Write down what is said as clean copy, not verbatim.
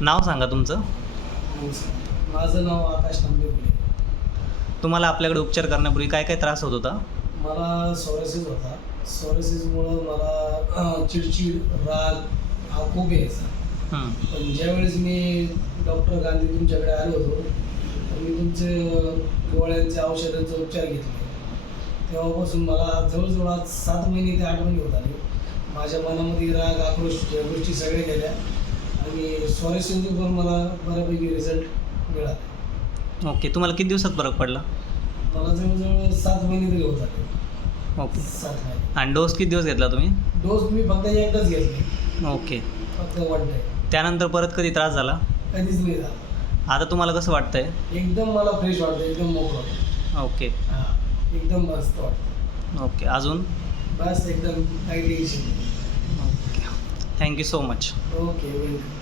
नाव सांगा तुमचं. नमस्कार, माझं नाव आकाश नामदेव गुले. तुम्हाला आपल्याकडे उपचार करण्यापूर्वी काय काय त्रास होत होता? मला सोरायसिस होता. सोरायसिसमुळं मला चिडचिड, राग हा खूप यायचा. हं. पण ज्यावेळेस मी डॉक्टर गांधी तुमच्याकडे आलो होतो, तर मी तुमचे गोळ्यांचे औषधांचे उपचार घेतले. तेव्हापासून मला जवळजवळ आज 7 महिने ते 8 महिने होत आले. माझ्या मनामध्ये राग, आक्रोश या गोष्टी सगळ्या गेल्या आणि सोरायसिसचा पण मला बऱ्यापैकी रिझल्ट मिळाला. ओके. तुम्हाला किती दिवसात फरक पडला? मला जवळजवळ 7 महिने तरी होत आले. ओके. 7 महिने. आणि डोस किती दिवस घेतला तुम्ही? डोस मी फक्त एकदाच घेतले, ओके. फक्त 1 टाईम. त्यानंतर परत कधी त्रास झाला? कधीच नाही झाला. आता तुम्हाला कसं वाटतंय? एकदम मला फ्रेश वाटतं, एकदम मोकळं वाटतं. ओके. हां, एकदम मस्त वाटतं. ओके. अजून? बस एकदम काही टेन्शन नाही. Okay. Thank you so much. Okay, welcome.